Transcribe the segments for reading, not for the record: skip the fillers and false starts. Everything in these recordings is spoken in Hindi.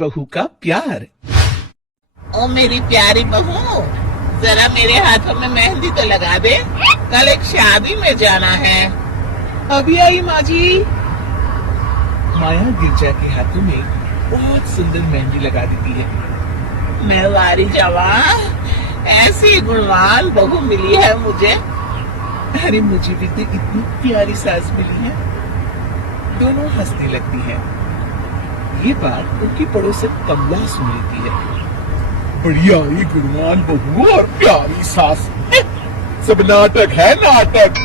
बहू का प्यार। ओ मेरी प्यारी बहू, जरा मेरे हाथों में मेहंदी तो लगा दे, कल एक शादी में जाना है। अभी आई माँ जी। माया गिरजा के हाथों में बहुत सुंदर मेहंदी लगा देती है। मैं वारी जवान, ऐसी गुणवान बहू मिली है मुझे। अरे मुझे भी तो इतनी प्यारी सास मिली है। दोनों हंसने लगती हैं। ये बात उनकी पड़ोसन कमला सुन लेती है। बढ़िया ही गुणवान बहू और प्यारी सास, सब नाटक है नाटक।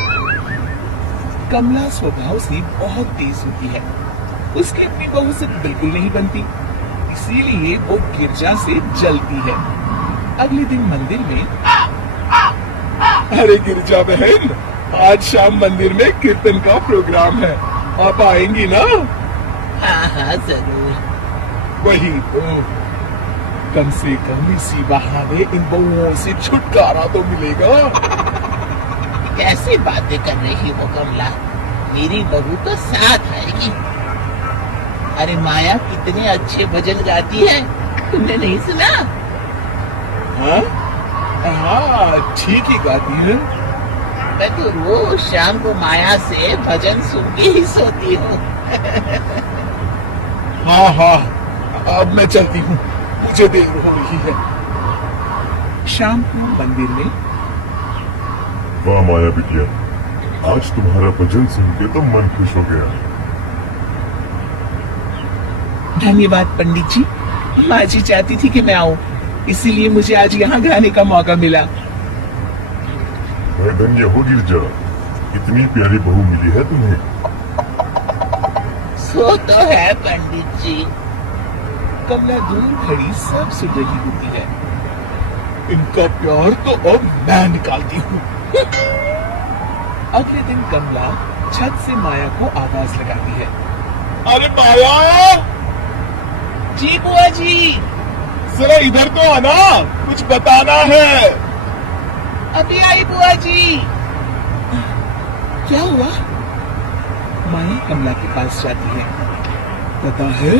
कमला स्वभाव से बहुत तेज होती है, उसकी अपनी बहू से बिल्कुल नहीं बनती, इसीलिए वो गिरजा से जलती है। अगले दिन मंदिर में, अरे गिरजा बहन, आज शाम मंदिर में कीर्तन का प्रोग्राम है, आप आएंगी ना? हाँ हाँ जरूर। वही तो, कम से कम इसी बहाने इन बहुओं से छुटकारा तो मिलेगा। कैसी बातें कर रही हो कमला, मेरी बहू तो साथ आएगी। अरे माया कितने अच्छे भजन गाती है, तुमने नहीं सुना? हाँ हाँ, ठीक ही गाती है। मैं तो रोज शाम को माया से भजन सुन के ही सोती हूँ। हाँ हाँ, अब मैं चलती हूँ, मुझे देर हो रही है। शाम को मंदिर में, वाह माया बिटिया, आज तुम्हारा भजन सुन के तो मन खुश हो गया। धन्यवाद पंडित जी, माँ जी चाहती थी कि मैं आऊँ, इसीलिए मुझे आज यहाँ गाने का मौका मिला। मैं धन्य हो गिरजा, इतनी प्यारी बहू मिली है तुम्हें। सो तो है पंडित जी। कमला दूर खड़ी सब सुन रही होती है। इनका प्यार तो अब मैं निकालती हूँ। अगले दिन कमला छत से माया को आवाज लगाती है। अरे माया! जी बुआ जी। जरा इधर तो आना, कुछ बताना है। अभी आई बुआ जी। क्या हुआ? माया कमला के पास जाती है। पता है,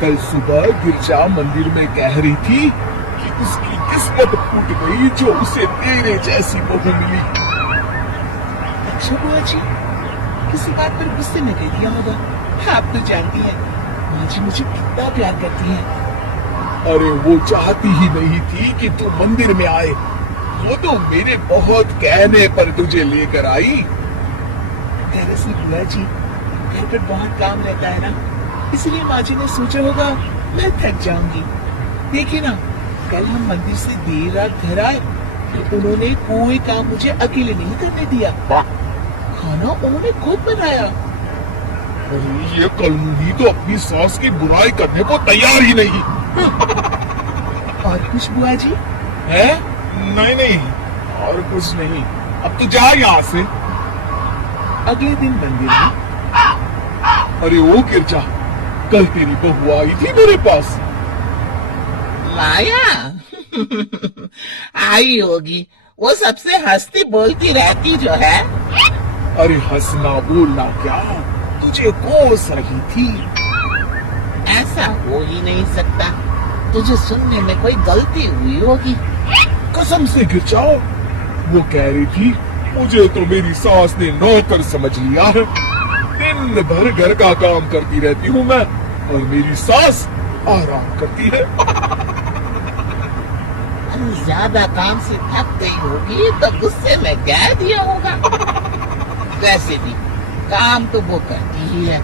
कल सुबह गिरजा मंदिर में कह रही थी कि उसकी किस्मत फूट गई जो उसे तेरे जैसी बहू मिली। अच्छा बुआ जी, किसी बात पर गुस्से में कह दिया होगा। आप तो जानती हैं, माँ जी मुझे कितना प्यार करती है। अरे वो चाहती ही नहीं थी कि तू मंदिर में आए, वो तो मेरे बहुत कहने पर तुझे लेकर आई। दरअसल बुआ जी, घर पर बहुत काम रहता है ना, इसलिए माँ जी ने सोचा होगा मैं थक जाऊंगी। देखिए ना, कल हम मंदिर से देर रात घर आए तो उन्होंने कोई काम मुझे अकेले नहीं करने दिया। खाना उन्होंने खुद बनाया। ये कलमुही तो अपनी सास की बुराई करने को तैयार ही नहीं। और कुछ बुआ जी? है? नहीं नहीं, और कुछ नहीं, अब तू जा यहाँ से। अगले दिन मंदिर में, अरे ओ गिरजा, कल तेरी बहू आई थी मेरे पास। माया आई होगी, वो सबसे हंसती बोलती रहती जो है। अरे हंसना बोलना क्या, तुझे कोस रही थी। ऐसा हो ही नहीं सकता, तुझे सुनने में कोई गलती हुई होगी। कसम से गिरजा, वो कह रही थी मुझे तो मेरी सास ने नौकर समझ लिया है। दिन भर घर का काम करती रहती हूँ मैं, और मेरी सास आराम करती है। ज्यादा काम से थक गई होगी तो गुस्से में कह दिया होगा। वैसे भी काम तो वो करती ही है,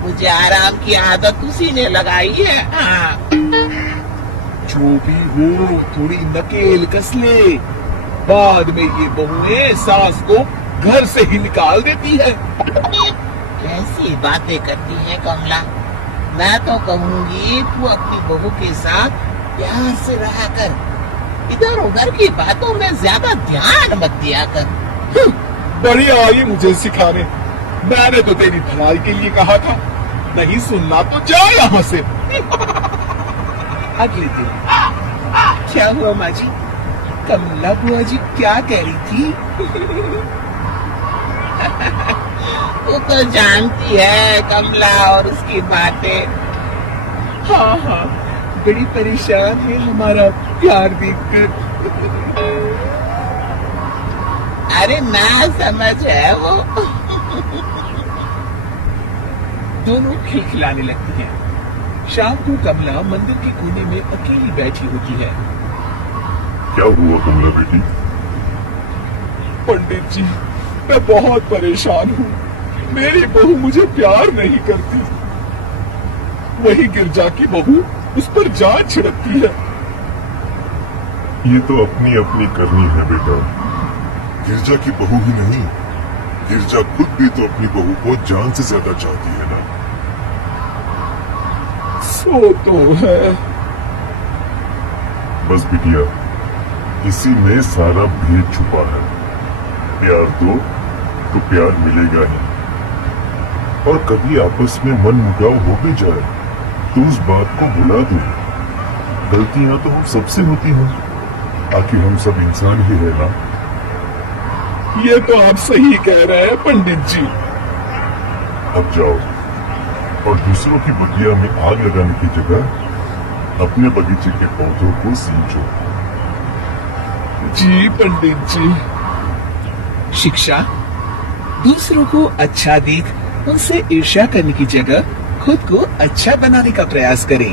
मुझे आराम की आदत उसी ने लगाई है। हाँ। जो भी हो, थोड़ी नकेल कस ले, बाद में ये बहुएं सास को घर से ही निकाल देती है। कैसी बातें करती है कमला, मैं तो कहूँगी तू अपनी बहू के साथ प्यार से रहा कर, इधर उधर की बातों में ज्यादा ध्यान मत दिया कर। बढ़िया आई मुझे सिखाने, मैंने तो तेरी भलाई के लिए कहा था, नहीं सुनना तो जा यहाँ से। अगले दिन, क्या हुआ माँ जी? कमला बुआ जी क्या कह रही थी? तू तो जानती है कमला और उसकी बातें। हाँ हाँ, बड़ी परेशान है हमारा प्यार देखकर। अरे ना समझ है वो। दोनों खिलखिलाने लगती हैं। शाम को कमला मंदिर के कोने में अकेली बैठी होती है। क्या हुआ कमला बेटी? पंडित जी, मैं बहुत परेशान हूँ। मेरी बहू मुझे प्यार नहीं करती। वही गिरजा की बहू उस पर जान छिड़कती है। ये तो अपनी अपनी करनी है बेटा। गिरजा की बहू ही नहीं, गिरजा खुद भी तो अपनी बहू को जान से ज्यादा चाहती है ना। सो तो है। बस बिटिया, इसी में सारा भेद छुपा है। प्यार दो तो प्यार मिलेगा ही। और कभी आपस में मन मुटाव हो भी जाए तो उस बात को भुला दो। गलतियां तो हम सबसे होती हैं, आखिर हम सब इंसान ही है ना। ये तो आप सही कह रहे हैं पंडित जी। अब जाओ और दूसरों की बगिया में आग लगाने की जगह अपने बगीचे के पौधों को सींचो। जी पंडित जी। शिक्षा, दूसरों को अच्छा देख उनसे ईर्ष्या करने की जगह खुद को अच्छा बनाने का प्रयास करें।